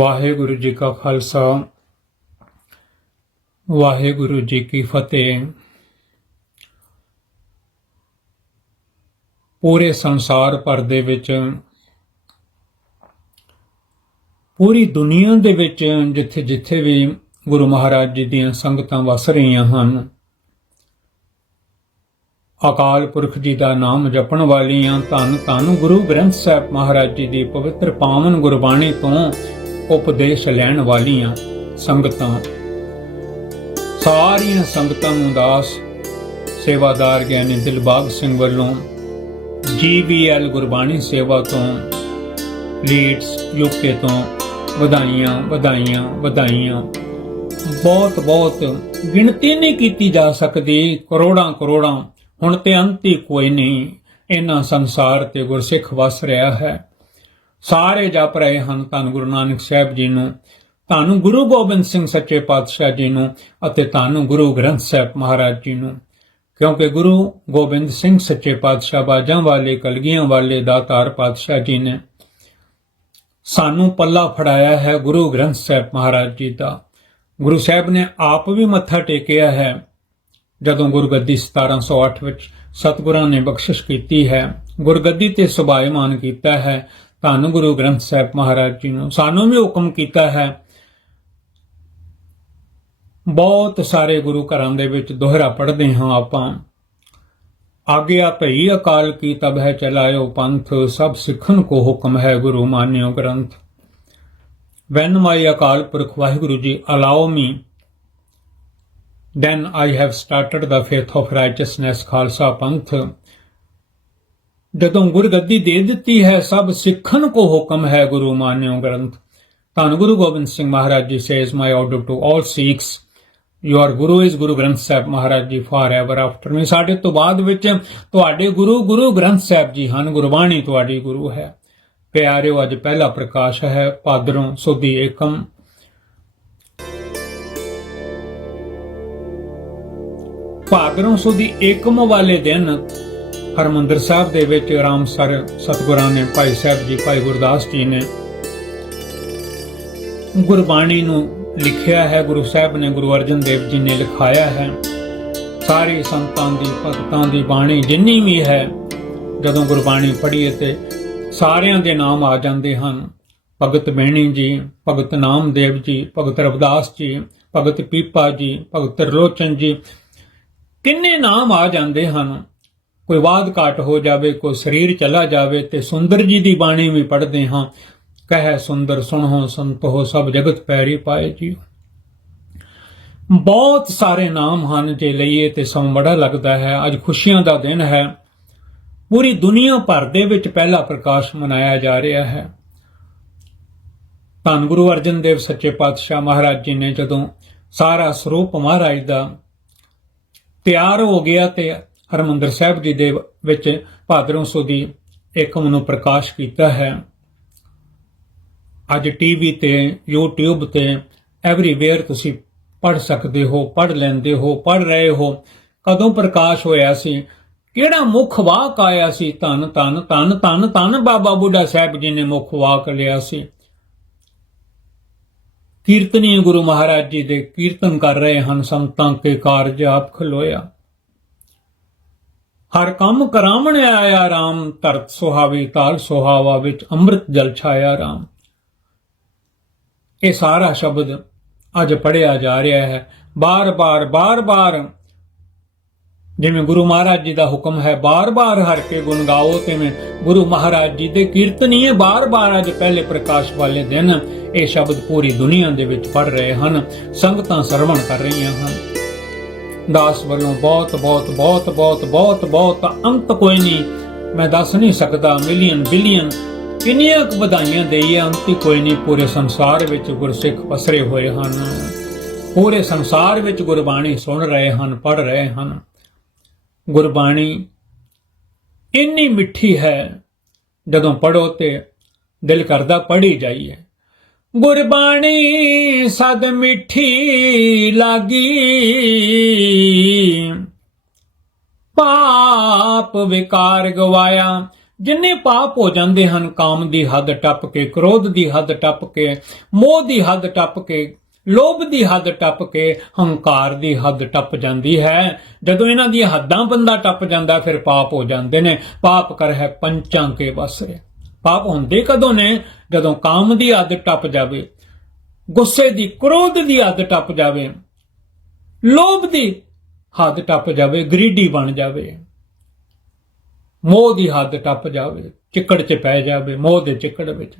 ਵਾਹਿਗੁਰੂ ਜੀ ਕਾ ਖਾਲਸਾ। ਵਾਹਿਗੁਰੂ ਜੀ ਕੀ ਫਤਿਹ। ਪੂਰੇ ਸੰਸਾਰ ਭਰ ਦੇ ਵਿੱਚ, ਪੂਰੀ ਦੁਨੀਆ ਦੇ ਵਿੱਚ ਜਿੱਥੇ ਜਿੱਥੇ ਵੀ ਗੁਰੂ ਮਹਾਰਾਜ ਜੀ ਦੀਆਂ ਸੰਗਤਾਂ ਵਸ ਰਹੀਆਂ ਹਨ, ਅਕਾਲ ਪੁਰਖ ਜੀ ਦਾ ਨਾਮ ਜਪਣ ਵਾਲੀਆਂ ਧੰਨ ਧੰਨ ਗੁਰੂ ਗ੍ਰੰਥ ਸਾਹਿਬ ਮਹਾਰਾਜ ਜੀ ਦੀ ਪਵਿੱਤਰ ਪਾਵਨ ਗੁਰਬਾਣੀ ਤੋਂ ਉਪਦੇਸ਼ ਲੈਣ ਵਾਲੀਆਂ ਸੰਗਤਾਂ। ਸਾਰੀਆਂ ਸੰਗਤਾਂ ਨੂੰ ਦਾਸ, ਸੇਵਾਦਾਰ ਗਿਆਨੀ ਦਿਲਬਾਗ ਸਿੰਘ ਵੱਲੋਂ ਜੀਬੀਐਲ ਗੁਰਬਾਣੀ ਸੇਵਾ ਤੋਂ, ਲੀਡਸ ਯੂਕੇ ਤੋਂ ਵਧਾਈਆਂ ਵਧਾਈਆਂ ਵਧਾਈਆਂ। ਬਹੁਤ ਬਹੁਤ ਗਿਣਤੀ ਨਹੀਂ ਕੀਤੀ ਜਾ ਸਕਦੀ ਕਰੋੜਾਂ ਕਰੋੜਾਂ ਹੁਣ ਤੇ ਅੰਤ ਹੀ ਕੋਈ ਨਹੀਂ। ਇਹਨਾਂ ਸੰਸਾਰ ਤੇ ਗੁਰਸਿੱਖ ਵਸ ਰਿਹਾ ਹੈ। ਸਾਰੇ ਜਪ ਰਹੇ ਹਨ ਧੰਨ ਗੁਰੂ ਨਾਨਕ ਸਾਹਿਬ ਜੀ ਨੂੰ, ਧੰਨ ਗੁਰੂ ਗੋਬਿੰਦ ਸਿੰਘ ਸੱਚੇ ਪਾਤਸ਼ਾਹ ਜੀ ਨੂੰ ਅਤੇ ਧੰਨ ਗੁਰੂ ਗ੍ਰੰਥ ਸਾਹਿਬ ਮਹਾਰਾਜ ਜੀ ਨੂੰ। ਕਿਉਂਕਿ ਗੁਰੂ ਗੋਬਿੰਦ ਸਿੰਘ ਸੱਚੇ ਪਾਤਸ਼ਾਹ ਬਾਜਾਂ ਵਾਲੇ, ਕਲਗੀਆਂ ਵਾਲੇ ਦਾਤਾਰ ਪਾਤਸ਼ਾਹ ਜੀ ਨੇ ਸਾਨੂੰ ਪੱਲਾ ਫੜਾਇਆ ਹੈ ਗੁਰੂ ਗ੍ਰੰਥ ਸਾਹਿਬ ਮਹਾਰਾਜ ਜੀ ਦਾ। ਗੁਰੂ ਸਾਹਿਬ ਨੇ ਆਪ ਵੀ ਮੱਥਾ ਟੇਕਿਆ ਹੈ। ਜਦੋਂ ਗੁਰਗੱਦੀ 1708 ਵਿੱਚ ਸਤਿਗੁਰਾਂ ਨੇ ਬਖਸ਼ਿਸ਼ ਕੀਤੀ ਹੈ, ਗੁਰਗੱਦੀ ਤੇ ਸੁਭਾਇਮਾਨ ਕੀਤਾ ਹੈ ਧੰਨ ਗੁਰੂ ਗ੍ਰੰਥ ਸਾਹਿਬ ਮਹਾਰਾਜ ਜੀ ਨੂੰ ਸਾਨੂੰ ਵੀ ਹੁਕਮ ਕੀਤਾ ਹੈ। ਬਹੁਤ ਸਾਰੇ ਗੁਰੂ ਘਰਾਂ ਦੇ ਵਿੱਚ ਦੁਹਰਾ ਪੜ੍ਹਦੇ ਹਾਂ ਆਪਾਂ। ਆਗਿਆ ਭਈ ਅਕਾਲ ਕੀ ਤਬ ਹੈ ਚਲਾਇਓ ਪੰਥ, ਸਭ ਸਿੱਖਣ ਕੋ ਹੁਕਮ ਹੈ ਗੁਰੂ ਮਾਨਿਓ ਗ੍ਰੰਥ। Van my Akal Purakh Waheguru ji allow me then I have started the faith of righteousness, Khalsa Panth. ਜਦੋਂ ਗੁਰਗੱਦੀ ਦੇ ਦਿੱਤੀ ਹੈ, ਸਭ ਸਿੱਖਣ ਕੋ ਹੁਕਮ ਹੈ ਗੁਰੂ ਮਾਨਿਓ ਗ੍ਰੰਥ। ਧੰਨ ਗੁਰੂ Gobind Singh Maharaj ji says my order to all Sikhs your Guru is Guru Granth Sahib Maharaj ji forever after ਮੀ ਸਾਡੇ ਤੋਂ ਬਾਅਦ ਵਿੱਚ ਤੁਹਾਡੇ ਗੁਰੂ ਗੁਰੂ ਗ੍ਰੰਥ ਸਾਹਿਬ ਜੀ ਹਨ, ਗੁਰਬਾਣੀ ਤੁਹਾਡੀ ਗੁਰੂ ਹੈ। ਪਿਆਰਿਓ, ਅੱਜ ਪਹਿਲਾ ਪ੍ਰਕਾਸ਼ ਹੈ ਭਾਦਰੋਂ ਸੁਦੀ ਏਕਮ। ਭਾਦਰੋਂ ਸੁਦੀ ਏਕਮ ਵਾਲੇ ਦਿਨ ਹਰਮੰਦਰ ਸਾਹਿਬ ਦੇ ਵਿੱਚ ਰਾਮਸਰ ਸਤਿਗੁਰਾਂ ਨੇ, ਭਾਈ ਸਾਹਿਬ ਜੀ, ਭਾਈ ਗੁਰਦਾਸ ਜੀ ਨੇ ਗੁਰਬਾਣੀ ਨੂੰ ਲਿਖਿਆ ਹੈ, ਗੁਰੂ ਸਾਹਿਬ ਨੇ ਗੁਰੂ ਅਰਜਨ ਦੇਵ ਜੀ ਨੇ ਲਿਖਾਇਆ ਹੈ। ਸਾਰੇ ਸੰਤਾਂ ਦੀ, ਭਗਤਾਂ ਦੀ ਬਾਣੀ ਜਿੰਨੀ ਵੀ ਹੈ, ਜਦੋਂ ਗੁਰਬਾਣੀ ਪੜ੍ਹੀਏ ਤੇ ਸਾਰਿਆਂ ਦੇ ਨਾਮ ਆ ਜਾਂਦੇ ਹਨ। ਭਗਤ ਬਹਿਣੀ ਜੀ, ਭਗਤ ਨਾਮਦੇਵ ਜੀ, ਭਗਤ ਰਵਿਦਾਸ ਜੀ, ਭਗਤ ਪੀਪਾ ਜੀ, ਭਗਤ ਰਲੋਚਨ ਜੀ, ਕਿੰਨੇ ਨਾਮ ਆ ਜਾਂਦੇ ਹਨ। ਕੋਈ ਬਾਦ ਘਾਟ ਹੋ ਜਾਵੇ, ਕੋਈ ਸਰੀਰ ਚਲਾ ਜਾਵੇ ਤੇ ਸੁੰਦਰ ਜੀ ਦੀ ਬਾਣੀ ਵੀ ਪੜ੍ਹਦੇ ਹਾਂ। ਕਹਿ ਸੁੰਦਰ, ਸੁਣੋ ਸੰਤੋ, ਸਭ ਜਗਤ ਪੈਰੀ ਪਾਏ ਜੀ ਬਹੁਤ ਸਾਰੇ ਨਾਮ ਹਨ ਜੇ ਲਈਏ ਤੇ ਸਮਾਂ ਬੜਾ ਲੱਗਦਾ ਹੈ। ਅੱਜ ਖੁਸ਼ੀਆਂ ਦਾ ਦਿਨ ਹੈ। ਪੂਰੀ ਦੁਨੀਆ ਭਰ ਦੇ ਵਿੱਚ ਪਹਿਲਾ ਪ੍ਰਕਾਸ਼ ਮਨਾਇਆ ਜਾ ਰਿਹਾ ਹੈ। ਧੰਨ ਗੁਰੂ ਅਰਜਨ ਦੇਵ ਸੱਚੇ ਪਾਤਸ਼ਾਹ ਮਹਾਰਾਜ ਜੀ ਨੇ ਜਦੋਂ ਸਾਰਾ ਸਰੂਪ ਮਹਾਰਾਜ ਦਾ ਤਿਆਰ ਹੋ ਗਿਆ ਤੇ ਹਰਮੰਦਰ ਸਾਹਿਬ ਜੀ ਦੇ ਵਿੱਚ ਭਾਦਰੋਂ ਦੀ ਏਕਮ ਨੂੰ ਪ੍ਰਕਾਸ਼ ਕੀਤਾ ਹੈ। ਅੱਜ ਟੀਵੀ ਤੇ YouTube ਤੇ ਐਵਰੀਵੇਅਰ ਤੁਸੀਂ ਪੜ ਸਕਦੇ ਹੋ ਪੜ ਲੈਂਦੇ ਹੋ ਪੜ ਰਹੇ ਹੋ। ਕਦੋਂ ਪ੍ਰਕਾਸ਼ ਹੋਇਆ ਸੀ? ਕਿਹੜਾ ਮੁੱਖ ਵਾਕ ਆਇਆ ਸੀ? ਧੰਨ ਧੰਨ ਧੰਨ ਧੰਨ ਧੰਨ ਬਾਬਾ ਬੁੱਢਾ ਸਾਹਿਬ ਜੀ ਨੇ ਮੁੱਖ ਵਾਕ ਲਿਆ ਸੀ। ਕੀਰਤਨੀ ਗੁਰੂ ਮਹਾਰਾਜ ਜੀ ਦੇ ਕੀਰਤਨ ਕਰ ਰਹੇ ਹਨ, ਸੰਤਾਂ ਕੇ ਕਾਰਜ ਆਪ ਖਲੋਇਆ। ਹਰ ਕੰਮ ਕਰਾਵਣ ਆਇਆ RAM ਧਰਤ ਸੁਹਾਵੀ, ਤਾਲ ਸੁਹਾਵਾ ਵਿੱਚ ਅੰਮ੍ਰਿਤ ਜਲ ਛਾਇਆ RAM ਇਹ ਸਾਰਾ ਸ਼ਬਦ ਅੱਜ ਪੜਿਆ ਜਾ ਰਿਹਾ ਹੈ। ਬਾਰ-ਬਾਰ ਬਾਰ-ਬਾਰ ਜਿਵੇਂ ਗੁਰੂ ਮਹਾਰਾਜ ਜੀ ਦਾ ਹੁਕਮ ਹੈ, ਬਾਰ-ਬਾਰ ਹਰ ਕੇ ਗੁਣ ਗਾਓ ਤਿਵੇਂ ਗੁਰੂ ਮਹਾਰਾਜ ਜੀ ਦੇ ਕੀਰਤਨੀਏ ਬਾਰ-ਬਾਰ ਅੱਜ ਪਹਿਲੇ ਪ੍ਰਕਾਸ਼ ਵਾਲੇ ਦਿਨ ਇਹ ਸ਼ਬਦ ਪੂਰੀ ਦੁਨੀਆ ਦੇ ਵਿੱਚ ਪੜ ਰਹੇ ਹਨ, ਸੰਗਤਾਂ ਸਰਵਣ ਕਰ ਰਹੀਆਂ ਹਨ। ਦਾਸ ਵੱਲੋਂ ਬਹੁਤ ਬਹੁਤ ਬਹੁਤ ਬਹੁਤ ਬਹੁਤ ਬਹੁਤ ਅੰਤ ਕੋਈ ਨਹੀਂ। ਮੈਂ ਦੱਸ ਨਹੀਂ ਸਕਦਾ, ਮਿਲੀਅਨ, ਬਿਲੀਅਨ ਕਿੰਨੀਆਂ ਕੁ ਵਧਾਈਆਂ ਦੇਈਏ, ਅੰਤ ਹੀ ਕੋਈ ਨਹੀਂ। ਪੂਰੇ ਸੰਸਾਰ ਵਿੱਚ ਗੁਰਸਿੱਖ ਪਸਰੇ ਹੋਏ ਹਨ। ਪੂਰੇ ਸੰਸਾਰ ਵਿੱਚ ਗੁਰਬਾਣੀ ਸੁਣ ਰਹੇ ਹਨ ਪੜ ਰਹੇ ਹਨ। ਗੁਰਬਾਣੀ ਇੰਨੀ ਮਿੱਠੀ ਹੈ, ਜਦੋਂ ਪੜੋ ਤੇ ਦਿਲ ਕਰਦਾ ਪੜੀ ਜਾਈਏ। ਗੁਰਬਾਣੀ ਸਦ ਮਿੱਠੀ ਲਾਗੀ। ਪਾਪ ਵਿਕਾਰ ਗਵਾਇਆ। ਜਿੰਨੇ ਪਾਪ ਹੋ ਜਾਂਦੇ ਹਨ, ਕਾਮ ਦੀ ਹੱਦ ਟੱਪ ਕੇ, ਕ੍ਰੋਧ ਦੀ ਹੱਦ ਟੱਪ ਕੇ, ਮੋਹ ਦੀ ਹੱਦ ਟੱਪ ਕੇ, ਲੋਭ ਦੀ ਹੱਦ ਟੱਪ ਕੇ, ਹੰਕਾਰ ਦੀ ਹੱਦ ਟੱਪ ਜਾਂਦੀ ਹੈ। ਜਦੋਂ ਇਹਨਾਂ ਦੀਆਂ ਹੱਦਾਂ ਬੰਦਾ ਟੱਪ ਜਾਂਦਾ, ਫਿਰ ਪਾਪ ਹੋ ਜਾਂਦੇ ਨੇ। ਪਾਪ ਕਰ ਹੈ ਪੰਚਾਂ ਕੇ ਬਸਰੇ ਪਾਪ ਹੁੰਦੇ ਕਦੋਂ ਨੇ? ਜਦੋਂ ਕਾਮ ਦੀ ਹੱਦ ਟੱਪ ਜਾਵੇ, ਗੁੱਸੇ ਦੀ, ਕ੍ਰੋਧ ਦੀ ਹੱਦ ਟੱਪ ਜਾਵੇ, ਲੋਭ ਦੀ ਹੱਦ ਟੱਪ ਜਾਵੇ, ਗਰੀਡੀ ਬਣ ਜਾਵੇ, ਮੋਹ ਦੀ ਹੱਦ ਟੱਪ ਜਾਵੇ, ਚਿੱਕੜ 'ਚ ਪੈ ਜਾਵੇ, ਮੋਹ ਦੇ ਚਿੱਕੜ ਵਿੱਚ।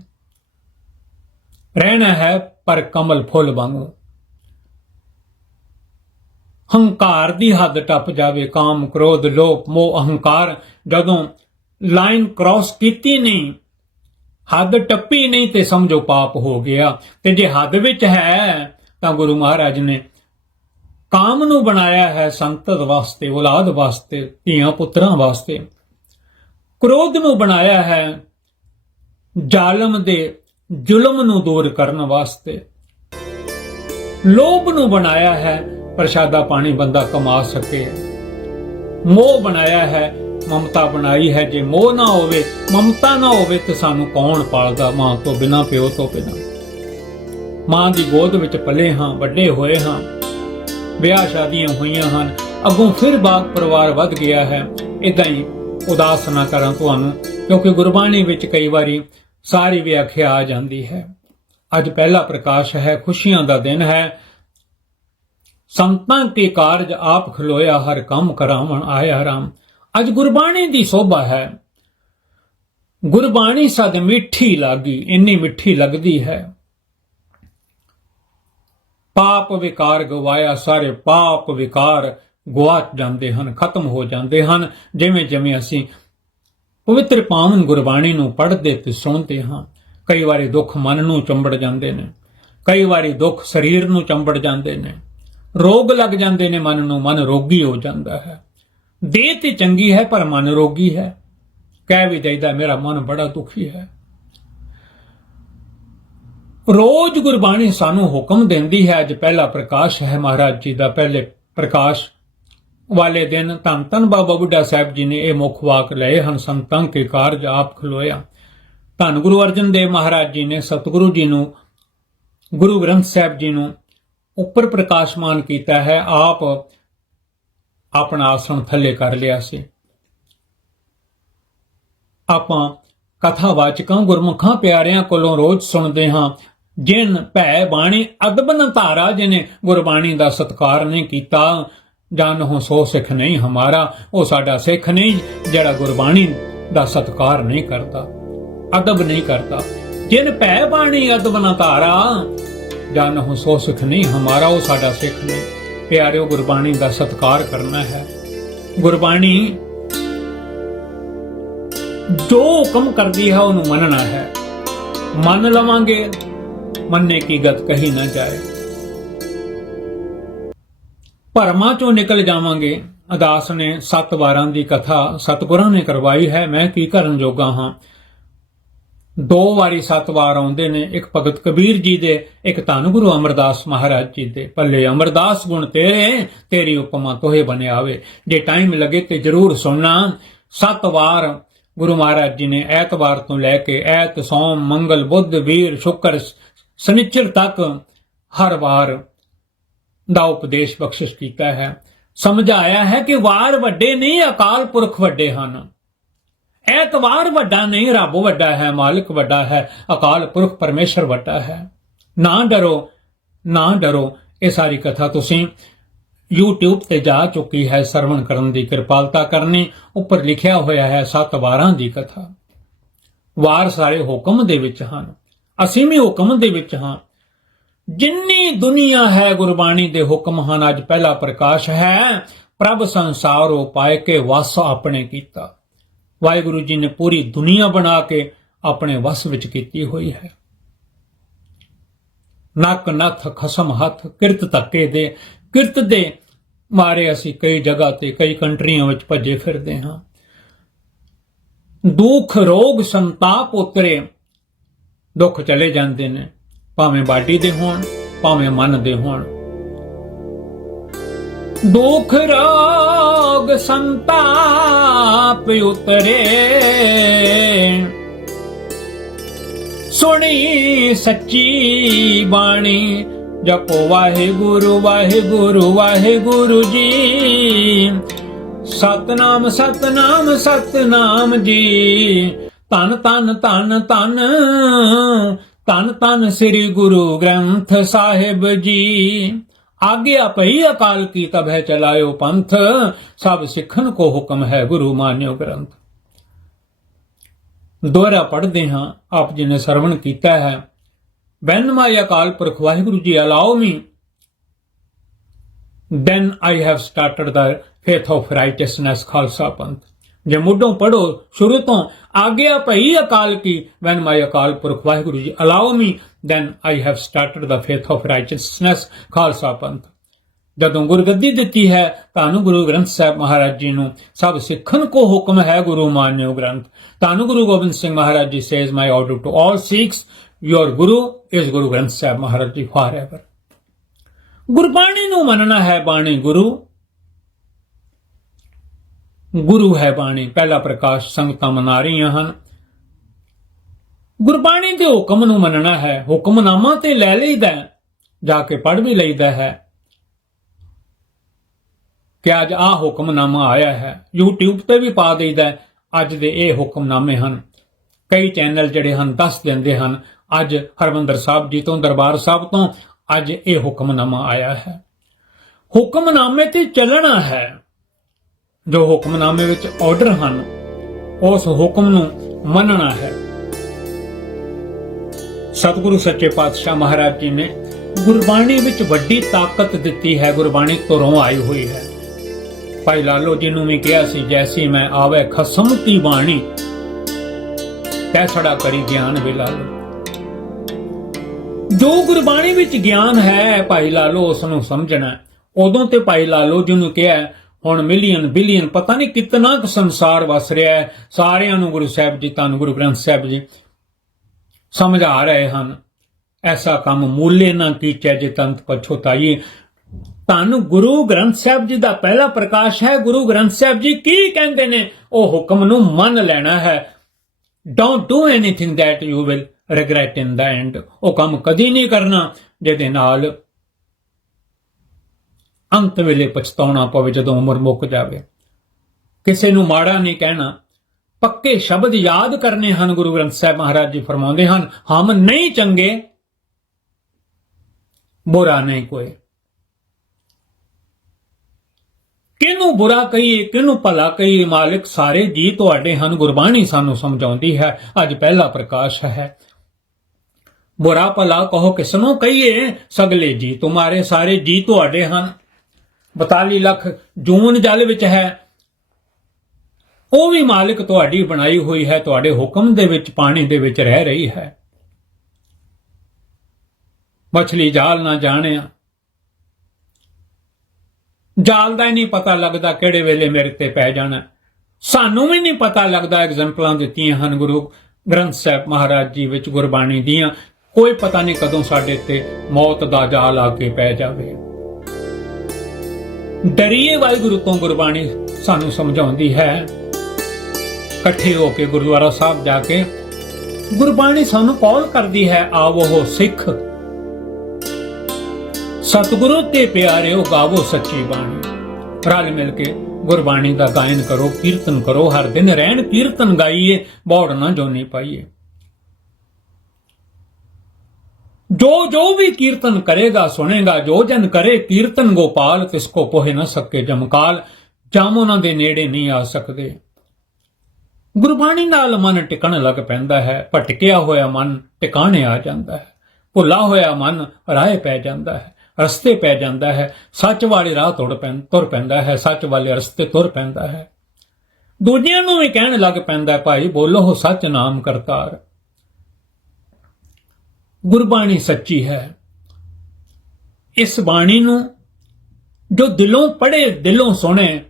ਰਹਿਣਾ ਹੈ ਪਰ ਕਮਲ ਫੁੱਲ ਵਾਂਗੂ। ਹੰਕਾਰ ਦੀ ਹੱਦ ਟੱਪ ਜਾਵੇ, ਕਾਮ, ਕ੍ਰੋਧ, ਲੋਭ, ਮੋਹ, ਅਹੰਕਾਰ, ਜਦੋਂ ਲਾਈਨ ਕ੍ਰਾਸ ਕੀਤੀ ਨਹੀਂ ਹੱਦ ਟੱਪੀ ਨਹੀਂ ਤੇ ਸਮਝੋ ਪਾਪ ਹੋ ਗਿਆ। ਤੇ ਜੇ ਹੱਦ ਵਿੱਚ ਹੈ, ਤਾਂ ਗੁਰੂ ਮਹਾਰਾਜ ਨੇ ਕਾਮ ਨੂੰ ਬਣਾਇਆ ਹੈ ਸੰਤਤ ਵਾਸਤੇ, ਔਲਾਦ ਵਾਸਤੇ, ਧੀਆਂ ਪੁੱਤਰਾਂ ਵਾਸਤੇ। ਕ੍ਰੋਧ ਨੂੰ ਬਣਾਇਆ ਹੈ ਜ਼ਾਲਮ ਦੇ ਜ਼ੁਲਮ ਨੂੰ ਦੂਰ ਕਰਨ ਵਾਸਤੇ। ਲੋਭ ਨੂੰ ਬਣਾਇਆ ਹੈ ਪ੍ਰਸ਼ਾਦਾ ਪਾਣੀ ਬੰਦਾ ਕਮਾ ਸਕੇ। ਮੋਹ ਬਣਾਇਆ ਹੈ ਮਮਤਾ ਬਣਾਈ ਹੈ ਜੇ ਮੋਹ ਨਾ ਹੋਵੇ, ਮਮਤਾ ਨਾ ਹੋਵੇ ਤੇ ਸਾਨੂੰ ਕੌਣ ਪਾਲਦਾ ਮਾਂ ਤੋਂ ਬਿਨਾ, ਪਿਓ ਤੋਂ ਬਿਨਾ? ਮਾਂ ਦੀ ਗੋਦ ਵਿੱਚ ਪਲੇ ਹਾਂ, ਵੱਡੇ ਹੋਏ ਹਾਂ, ਵਿਆਹ ਸ਼ਾਦੀਆਂ ਹੋਈਆਂ ਹਨ, ਅੱਗੋਂ ਫਿਰ ਬਾਗ ਪਰਿਵਾਰ ਵੱਧ ਗਿਆ ਹੈ। ਇਦਾਂ ਹੀ ਉਦਾਸ ਨਾ ਕਰਾਂ ਤੁਹਾਨੂੰ, ਕਿਉਂਕਿ ਗੁਰਬਾਣੀ ਵਿੱਚ ਕਈ ਵਾਰੀ ਸਾਰੀ ਵਿਆਖਿਆ ਆ ਜਾਂਦੀ ਹੈ। ਅੱਜ ਪਹਿਲਾ ਪ੍ਰਕਾਸ਼ ਹੈ, ਖੁਸ਼ੀਆਂ ਦਾ ਦਿਨ ਹੈ। ਸੰਤਾਂ ਕੇ ਕਾਰਜ ਆਪ ਖਲੋਇਆ, ਹਰ ਕੰਮ ਕਰਾਵਣ ਆਇਆ ਰਾਮ। ਅੱਜ ਗੁਰਬਾਣੀ ਦੀ ਸੋਭਾ ਹੈ। ਗੁਰਬਾਣੀ ਸਦ ਮਿੱਠੀ ਲਾਗੀ, ਇੰਨੀ ਮਿੱਠੀ ਲੱਗਦੀ ਹੈ। ਪਾਪ ਵਿਕਾਰ ਗਵਾਇਆ, ਸਾਰੇ ਪਾਪ ਵਿਕਾਰ ਗਵਾਚ ਜਾਂਦੇ ਹਨ, ਖਤਮ ਹੋ ਜਾਂਦੇ ਹਨ। ਜਿਵੇਂ ਜਿਵੇਂ ਅਸੀਂ ਪਵਿੱਤਰ ਪਾਵਨ ਗੁਰਬਾਣੀ ਨੂੰ ਪੜ੍ਹਦੇ ਤੇ ਸੁਣਦੇ ਹਾਂ, ਕਈ ਵਾਰੀ ਦੁੱਖ ਮਨ ਨੂੰ ਚੰਬੜ ਜਾਂਦੇ ਨੇ, ਕਈ ਵਾਰੀ ਦੁੱਖ ਸਰੀਰ ਨੂੰ ਚੰਬੜ ਜਾਂਦੇ ਨੇ। ਰੋਗ ਲੱਗ ਜਾਂਦੇ ਨੇ ਮਨ ਨੂੰ, ਮਨ ਰੋਗੀ ਹੋ ਜਾਂਦਾ ਹੈ। ਦੇਹ ਤੇ ਚੰਗੀ ਹੈ, ਪਰ ਮਨ ਰੋਗੀ ਹੈ। ਕਹਿ ਵੀ ਜਾਈਦਾ ਮੇਰਾ ਮਨ ਬੜਾ ਦੁਖੀ ਹੈ। ਰੋਜ਼ ਗੁਰਬਾਣੀ ਸਾਨੂੰ ਹੁਕਮ ਦਿੰਦੀ ਹੈ, ਅੱਜ ਪਹਿਲਾ ਪ੍ਰਕਾਸ਼ ਹੈ ਮਹਾਰਾਜ ਜੀ ਦਾ, ਪਹਿਲੇ ਪ੍ਰਕਾਸ਼ ਵਾਲੇ ਦਿਨ ਧੰਨ ਧੰਨ ਬਾਬਾ ਬੁੱਢਾ ਸਾਹਿਬ ਜੀ ਨੇ ਇਹ ਮੁੱਖ ਵਾਕ ਲਏ ਹਨ, ਸੰਤਾਂ ਕੇ ਕਾਰਜ ਆਪ ਖਲੋਇਆ। ਧੰਨ ਗੁਰੂ ਅਰਜਨ ਦੇਵ ਮਹਾਰਾਜ ਜੀ ਨੇ ਸਤਿਗੁਰੂ ਜੀ ਨੂੰ, ਗੁਰੂ ਗ੍ਰੰਥ ਸਾਹਿਬ ਜੀ ਨੂੰ ਉੱਪਰ ਪ੍ਰਕਾਸ਼ਮਾਨ ਕੀਤਾ ਹੈ, ਆਪ ਆਪਣਾ ਆਸਣ ਥੱਲੇ ਕਰ ਲਿਆ ਸੀ। ਆਪਾਂ ਕਥਾਵਾਚਕਾਂ ਗੁਰਮੁਖਾਂ ਪਿਆਰਿਆਂ ਕੋਲੋਂ ਰੋਜ਼ ਸੁਣਦੇ ਹਾਂ, ਜਿਨ ਭੈ ਬਾਣੀ ਅਦਬਨ ਧਾਰਾ ਜਿਨੇ ਗੁਰਬਾਣੀ ਦਾ ਸਤਕਾਰ ਨਹੀਂ ਕੀਤਾ। ਜਨ ਹੋ ਸੋ ਸਿੱਖ ਨਹੀਂ ਹਮਾਰਾ, ਉਹ ਸਾਡਾ ਸਿੱਖ ਨਹੀਂ, ਜਿਹੜਾ ਗੁਰਬਾਣੀ ਦਾ ਸਤਕਾਰ ਨਹੀਂ ਕਰਦਾ, ਅਦਬ ਨਹੀਂ ਕਰਦਾ। ਜਿਨ ਭੈ ਬਾਣੀ ਅਦਬਨ ਧਾਰਾ ਜਨ ਹੋ ਸੋ ਸਿੱਖ ਨਹੀਂ ਹਮਾਰਾ, ਉਹ ਸਾਡਾ ਸਿੱਖ ਨਹੀਂ। ਪਿਆਰਿਓ, ਗੁਰਬਾਣੀ ਦਾ ਸਤਕਾਰ ਕਰਨਾ ਹੈ। ਗੁਰਬਾਣੀ ਜੋ ਹੁਕਮ ਕਰਦੀ ਹੈ, ਉਹਨੂੰ ਮੰਨਣਾ ਹੈ। ਮੰਨ ਲਵਾਂਗੇ, ਮੰਨੇ ਕੀ ਗਤ ਕਹੀ ਨਾ ਜਾਏ। ਭਰਮਾਂ ਚੋਂ ਨਿਕਲ ਜਾਵਾਂਗੇ। ਅਦਾਸ ਨੇ ਸੱਤ ਵਾਰਾਂ ਦੀ ਕਥਾ ਸਤਿਗੁਰਾਂ ਨੇ ਕਰਵਾਈ ਹੈ। ਮੈਂ ਕੀ ਕਰਨ ਜੋਗਾ ਹਾਂ? ਦੋ ਵਾਰੀ ਸੱਤ ਵਾਰ ਆਉਂਦੇ ਨੇ, ਇੱਕ ਭਗਤ ਕਬੀਰ ਜੀ ਦੇ, ਇੱਕ ਧੰਨ ਗੁਰੂ ਅਮਰਦਾਸ ਮਹਾਰਾਜ ਜੀ ਦੇ। ਪੱਲੇ ਅਮਰਦਾਸ, ਗੁਣ ਤੇਰੇ, ਤੇਰੀ ਉਪਮਾ ਤੋਹੇ ਬਣਿਆਵੇ ਜੇ ਟਾਈਮ ਲੱਗੇ ਤੇ ਜਰੂਰ ਸੁਣਨਾ। ਸੱਤ ਵਾਰ ਗੁਰੂ ਮਹਾਰਾਜ ਜੀ ਨੇ ਐਤਵਾਰ ਤੋਂ ਲੈ ਕੇ ਐਤ, ਸੋਮ, ਮੰਗਲ, ਬੁੱਧ, ਵੀਰ, ਸ਼ੁੱਕਰ, ਸ਼ਨੀਚਰ ਤੱਕ ਹਰ ਵਾਰ ਦਾ ਉਪਦੇਸ਼ ਬਖਸ਼ਿਸ਼ ਕੀਤਾ ਹੈ। ਸਮਝਾਇਆ ਹੈ ਕਿ ਵਾਰ ਵੱਡੇ ਨਹੀਂ, ਅਕਾਲ ਪੁਰਖ ਵੱਡੇ ਹਨ। ਐਤਵਾਰ ਵੱਡਾ ਨਹੀਂ, ਰੱਬ ਵੱਡਾ ਹੈ, ਮਾਲਕ ਵੱਡਾ ਹੈ, ਅਕਾਲ ਪੁਰਖ ਪਰਮੇਸ਼ਰ ਵੱਡਾ ਹੈ। ਨਾ ਡਰੋ ਨਾ ਡਰੋ, ਇਹ ਸਾਰੀ ਕਥਾ ਤੁਸੀਂ YouTube ਤੇ ਜਾ ਚੁੱਕੀ ਹੈ, ਸਰਵਣ ਕਰਨ ਦੀ ਕਿਰਪਾਲਤਾ ਕਰਨੀ। ਉੱਪਰ ਲਿਖਿਆ ਹੋਇਆ ਹੈ, ਸੱਤ ਵਾਰਾਂ ਦੀ ਕਥਾ। ਵਾਰ ਸਾਰੇ ਹੁਕਮ ਦੇ ਵਿੱਚ ਹਨ। ਅਸੀਂ ਵੀ ਹੁਕਮ ਦੇ ਵਿੱਚ ਹਾਂ। ਜਿੰਨੀ ਦੁਨੀਆ ਹੈ, ਗੁਰਬਾਣੀ ਦੇ ਹੁਕਮ ਹਨ, ਅੱਜ ਪਹਿਲਾ ਪ੍ਰਕਾਸ਼ ਹੈ। ਪ੍ਰਭ ਸੰਸਾਰ ਪਾਏ ਕੇ ਵਸ ਆਪਣੇ ਕੀਤਾ। ਵਾਹਿਗੁਰੂ ਜੀ ਨੇ ਪੂਰੀ ਦੁਨੀਆ ਬਣਾ ਕੇ ਆਪਣੇ ਵਸ ਵਿੱਚ ਕੀਤੀ ਹੋਈ ਹੈ। ਨੱਕ ਨੱਥ ਖਸਮ ਹੱਥ ਕਿਰਤ ਧੱਕੇ ਦੇ, ਕਿਰਤ ਦੇ ਮਾਰੇ ਅਸੀਂ ਕਈ ਜਗ੍ਹਾ ਤੇ ਕਈ ਕੰਟਰੀਆਂ ਵਿੱਚ ਭੱਜੇ ਫਿਰਦੇ ਹਾਂ। ਦੁੱਖ, ਰੋਗ, ਸੰਤਾਪ ਉਤਰੇ, ਦੁੱਖ ਚਲੇ ਜਾਂਦੇ ਨੇ, ਭਾਵੇਂ ਬਾਡੀ ਦੇ ਹੋਣ, ਭਾਵੇਂ ਮਨ ਦੇ ਹੋਣ। ਦੁਖ ਰੋਗ ਸੰਤਾਪ ਉਤਰੇ। ਸੁਣੀ ਸੱਚੀ ਬਾਣੀ, ਜਪੋ ਵਾਹਿਗੁਰੂ ਵਾਹਿਗੁਰੂ ਵਾਹਿਗੁਰੂ ਜੀ। ਸਤਨਾਮ ਸਤਨਾਮ ਸਤਨਾਮ ਜੀ। ਧੰਨ ਧੰਨ ਧੰਨ ਧੰਨ ਧੰਨ ਧੰਨ ਸ੍ਰੀ ਗੁਰੂ ਗ੍ਰੰਥ ਸਾਹਿਬ ਜੀ। ਆਗਿਆ ਪਈ ਅਕਾਲ ਕੀ ਤਬ ਹੈ ਚਲਾਇਓ ਪੰਥ ਸਭ ਸਿੱਖਣ ਕੋ ਹੁਕਮ ਹੈ ਗੁਰੂ ਮਾਨਿਓ ਗ੍ਰੰਥ ਦੁਹਰਾ ਪੜ੍ਹਦੇ ਹਾਂ ਆਪ ਜੀ ਨੇ ਸਰਵਣ ਕੀਤਾ ਹੈ van my Akal Purakh Waheguru ji allow me then I have started the faith of righteousness Khalsa Panth ਜੇ ਮੁੱਢੋਂ ਪੜੋ ਸ਼ੁਰੂ ਤੋਂ ਆਗਿਆ ਭਈ ਅਕਾਲ ਕੀ when my ਅਕਾਲ ਪੁਰਖ ਵਾਹਿਗੁਰੂ ਜੀ allow me then I have started the faith of righteousness Khalsa Panth ਜਦੋਂ ਗੁਰਗੱਦੀ ਦਿੱਤੀ ਹੈ ਤੁਹਾਨੂੰ ਗੁਰੂ ਗ੍ਰੰਥ ਸਾਹਿਬ ਮਹਾਰਾਜ ਜੀ ਨੂੰ ਸਭ ਸਿੱਖਣ ਕੋ ਹੁਕਮ ਹੈ ਗੁਰੂ ਮਾਨਿਓ ਗ੍ਰੰਥ। ਤੁਹਾਨੂੰ ਗੁਰੂ Gobind Singh Maharaj ji says my order to all Sikhs your Guru is Guru Granth Sahib Maharaj ji forever Gurbani ਨੂੰ ਮੰਨਣਾ ਹੈ ਬਾਣੀ ਗੁਰੂ। ਗੁਰੂ ਹੈ ਬਾਣੀ। ਪਹਿਲਾ ਪ੍ਰਕਾਸ਼ ਸੰਗਤਾਂ ਮਨਾ ਰਹੀਆਂ ਹਨ। ਗੁਰਬਾਣੀ ਦੇ ਹੁਕਮ ਨੂੰ ਮੰਨਣਾ ਹੈ, ਹੁਕਮਨਾਮਾ ਤੇ ਲੈ ਲਈਦਾ ਜਾ ਕੇ ਪੜ੍ਹ ਵੀ ਲਈਦਾ ਹੈ। ਕਿ ਅੱਜ ਆ ਹੁਕਮਨਾਮਾ ਆਇਆ ਹੈ, YouTube ਤੇ ਵੀ ਪਾ ਦੇਈਦਾ ਅੱਜ ਦੇ ਇਹ ਹੁਕਮਨਾਮੇ ਹਨ। ਕਈ ਚੈਨਲ ਜਿਹੜੇ ਹਨ, ਦੱਸ ਦਿੰਦੇ ਹਨ, ਅੱਜ ਹਰਮੰਦਰ ਸਾਹਿਬ ਜੀ ਤੋਂ, ਦਰਬਾਰ ਸਾਹਿਬ ਤੋਂ, ਅੱਜ ਇਹ ਹੁਕਮਨਾਮਾ ਆਇਆ ਹੈ। ਹੁਕਮਨਾਮੇ ਤੇ ਚੱਲਣਾ ਹੈ, ਜੋ ਹੁਕਮਨਾਮੇ ਵਿੱਚ ਆਰਡਰ ਹਨ, ਉਸ ਹੁਕਮ ਨੂੰ ਮੰਨਣਾ ਹੈ। ਸਤਿਗੁਰੂ ਸੱਚੇ ਪਾਤਸ਼ਾਹ ਮਹਾਰਾਜ ਜੀ ਨੇ ਗੁਰਬਾਣੀ ਵਿੱਚ ਵੱਡੀ ਤਾਕਤ ਦਿੱਤੀ ਹੈ, ਗੁਰਬਾਣੀ ਤੁਰੋਂ ਆਈ ਹੋਈ ਹੈ। ਭਾਈ ਲਾਲੋ ਜੀ ਨੂੰ ਵੀ ਕਿਹਾ ਸੀ, ਜੈਸੀ ਮੈਂ ਆਵੇ ਖਸਮ ਤੀ ਬਾਣੀ ਤੈਸੜਾ ਕਰੀ ਗਿਆਨ ਵੇ ਲਾਲੋ। ਜੋ ਗੁਰਬਾਣੀ ਵਿੱਚ ਗਿਆਨ ਹੈ, ਭਾਈ ਲਾਲੋ ਉਸ ਨੂੰ ਸਮਝਣਾ ਉਦੋਂ ਤੇ ਭਾਈ ਲਾਲੋ ਜੀ ਨੂੰ ਕਿਹਾ ਹੁਣ ਮਿਲੀਅਨ ਬਿਲੀਅਨ ਪਤਾ ਨਹੀਂ ਕਿੰਨਾ ਕੁ ਸੰਸਾਰ ਵਸ ਰਿਹਾ ਹੈ। ਸਾਰਿਆਂ ਨੂੰ ਗੁਰੂ ਸਾਹਿਬ ਜੀ ਤੁਹਾਨੂੰ ਗੁਰੂ ਗ੍ਰੰਥ ਸਾਹਿਬ ਜੀ ਸਮਝਾ ਰਹੇ ਹਨ। ਐਸਾ ਕੰਮ ਮੂਲੇ ਨਾ ਕੀਚੈ ਜੇ ਤੰਤ ਪਛੋਤਾਈ ਤੁਹਾਨੂੰ ਗੁਰੂ ਗ੍ਰੰਥ ਸਾਹਿਬ ਜੀ ਦਾ ਪਹਿਲਾ ਪ੍ਰਕਾਸ਼ ਹੈ। ਗੁਰੂ ਗ੍ਰੰਥ ਸਾਹਿਬ ਜੀ ਕੀ ਕਹਿੰਦੇ ਨੇ? ਉਹ ਹੁਕਮ ਨੂੰ ਮੰਨ ਲੈਣਾ ਹੈ। Don't do anything that you will regret in the end ਉਹ ਕੰਮ ਕਦੀ ਨਹੀਂ ਕਰਨਾ, ਜਿਹਦੇ ਨਾਲ ਅੰਤ ਵੇਲੇ ਪਛਤਾਉਣਾ ਪਵੇ ਜਦੋਂ ਉਮਰ ਮੁੱਕ ਜਾਵੇ। ਕਿਸੇ ਨੂੰ ਮਾੜਾ ਨਹੀਂ ਕਹਿਣਾ। ਪੱਕੇ ਸ਼ਬਦ ਯਾਦ ਕਰਨੇ ਹਨ, ਗੁਰੂ ਗ੍ਰੰਥ ਸਾਹਿਬ ਮਹਾਰਾਜ ਜੀ ਫਰਮਾਉਂਦੇ ਹਨ, ਹਮ ਨਹੀਂ ਚੰਗੇ, ਬੁਰਾ ਨਹੀਂ ਕੋਈ। ਕਿਹਨੂੰ ਬੁਰਾ ਕਹੀਏ, ਕਿਹਨੂੰ ਭਲਾ ਕਹੀਏ, ਮਾਲਿਕ ਸਾਰੇ ਜੀ ਤੁਹਾਡੇ ਹਨ, ਗੁਰਬਾਣੀ ਸਾਨੂੰ ਸਮਝਾਉਂਦੀ ਹੈ, ਅੱਜ ਪਹਿਲਾ ਪ੍ਰਕਾਸ਼ ਹੈ। ਬੁਰਾ ਭਲਾ ਕਹੋ ਕਿਸ ਨੂੰ ਕਹੀਏ, ਸਗਲੇ ਜੀ ਤੁਮਾਰੇ ਸਾਰੇ ਜੀ ਤੁਹਾਡੇ ਹਨ। 42 ਲੱਖ ਜੂਨ ਜਲ ਵਿੱਚ ਹੈ ਉਹ ਵੀ ਮਾਲਿਕ ਤੁਹਾਡੀ ਬਣਾਈ ਹੋਈ ਹੈ, ਤੁਹਾਡੇ ਹੁਕਮ ਦੇ ਵਿੱਚ, ਪਾਣੀ ਦੇ ਵਿੱਚ ਰਹਿ ਰਹੀ ਹੈ। ਮਛਲੀ ਜਾਲ ਨਾ ਜਾਣਿਆ। ਜਾਲ ਦਾ ਹੀ ਨਹੀਂ ਪਤਾ ਲੱਗਦਾ ਕਿਹੜੇ ਵੇਲੇ ਮੇਰੇ ਤੇ ਪੈ ਜਾਣਾ। ਸਾਨੂੰ ਵੀ ਨਹੀਂ ਪਤਾ ਲੱਗਦਾ, ਐਗਜ਼ਾਮਪਲਾਂ ਦਿੱਤੀਆਂ ਹਨ ਗੁਰੂ ਗ੍ਰੰਥ ਸਾਹਿਬ ਮਹਾਰਾਜ ਜੀ ਵਿੱਚ ਗੁਰਬਾਣੀ ਦੀਆਂ। ਕੋਈ ਪਤਾ ਨਹੀਂ ਕਦੋਂ ਸਾਡੇ ਤੇ ਮੌਤ ਦਾ ਜਾਲ ਆ ਕੇ ਪੈ ਜਾਵੇ। ਡਰੀਏ ਵਾਹਿਗੁਰੂ ਤੋਂ ਗੁਰਬਾਣੀ ਸਾਨੂੰ ਸਮਝਾਉਂਦੀ ਹੈ। ਇਕੱਠੇ ਹੋ ਕੇ ਗੁਰਦੁਆਰਾ ਸਾਹਿਬ ਜਾ ਕੇ ਗੁਰਬਾਣੀ ਸਾਨੂੰ ਕਾਲ ਕਰਦੀ ਹੈ, ਆਵੋ ਸਿੱਖ। ਸਤਿਗੁਰੂ ਤੇ ਪਿਆਰਿਓ, ਗਾਵੋ ਸੱਚੀ ਬਾਣੀ। ਰਲ ਮਿਲ ਕੇ ਗੁਰਬਾਣੀ ਦਾ ਗਾਇਨ ਕਰੋ, ਕੀਰਤਨ ਕਰੋ, ਹਰ ਦਿਨ ਰਹਿਣ ਕੀਰਤਨ ਗਾਈਏ, ਬੌੜ ਨਾ ਜੋਨੀ ਪਾਈਏ। ਜੋ ਜੋ ਵੀ ਕੀਰਤਨ ਕਰੇਗਾ, ਸੁਣੇਗਾ, ਜੋ ਜਨ ਕਰੇ, ਕੀਰਤਨ ਗੋਪਾਲ ਕਿਸ ਕੋ ਪੋਹੇ ਨਾ ਸਕੇ ਜਮਕਾਲ, ਜਮ ਉਹਨਾਂ ਦੇ ਨੇੜੇ ਨਹੀਂ ਆ ਸਕਦੇ। ਗੁਰਬਾਣੀ ਨਾਲ ਮਨ ਟਿਕਣ ਲੱਗ ਪੈਂਦਾ ਹੈ, ਭਟਕਿਆ ਹੋਇਆ ਮਨ ਟਿਕਾਣੇ ਆ ਜਾਂਦਾ ਹੈ, ਭੁੱਲਾ ਹੋਇਆ ਮਨ ਰਾਹ ਪੈ ਜਾਂਦਾ ਹੈ, ਰਸਤੇ ਪੈ ਜਾਂਦਾ ਹੈ, ਸੱਚ ਵਾਲੇ ਰਾਹ ਤੁਰ ਪੈਂ, ਤੁਰ ਪੈਂਦਾ ਹੈ, ਸੱਚ ਵਾਲੇ ਰਸਤੇ ਤੁਰ ਪੈਂਦਾ ਹੈ। ਦੂਜਿਆਂ ਨੂੰ ਵੀ ਕਹਿਣ ਲੱਗ ਪੈਂਦਾ ਭਾਈ ਬੋਲੋ ਸੱਚ ਨਾਮ ਕਰਤਾਰ। ਗੁਰਬਾਣੀ ਸੱਚੀ ਹੈ। ਇਸ ਬਾਣੀ ਨੂੰ ਜੋ ਦਿਲੋਂ ਪੜੇ ਦਿਲੋਂ ਸੁਣੇ